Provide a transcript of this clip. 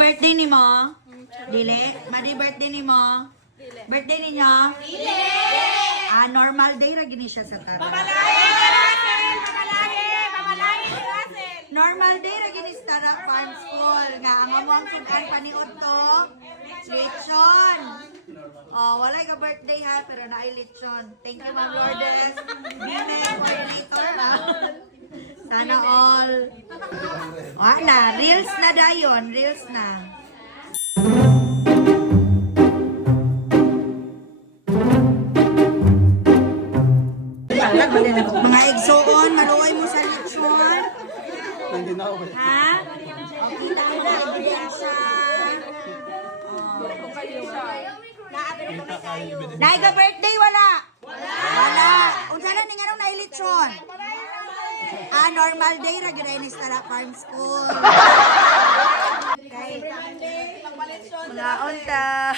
birthday ni mo? Dili. Madi birthday ni mo? Birthday ninyo? Dili. Normal day ra gini siya sa tara. Normal day ra gini sa Tara Farm School. Nga ang among sugan paniod to. Lechon. Walay ka birthday ha, pero naay lechon. Thank you, Ma'am Lourdes. Bine, coordinator ha. Sana all. Na, reels na dayon. Reels na. Mga igsoon, maluoy mo sa lechon. Ha? Okay, tanda. Ibiasa. Dahil ka birthday, wala? Wala. Unsa na ning anong nailitsyon? Normal day ra gyud ni Tara Farm School. Okay. Wala unta.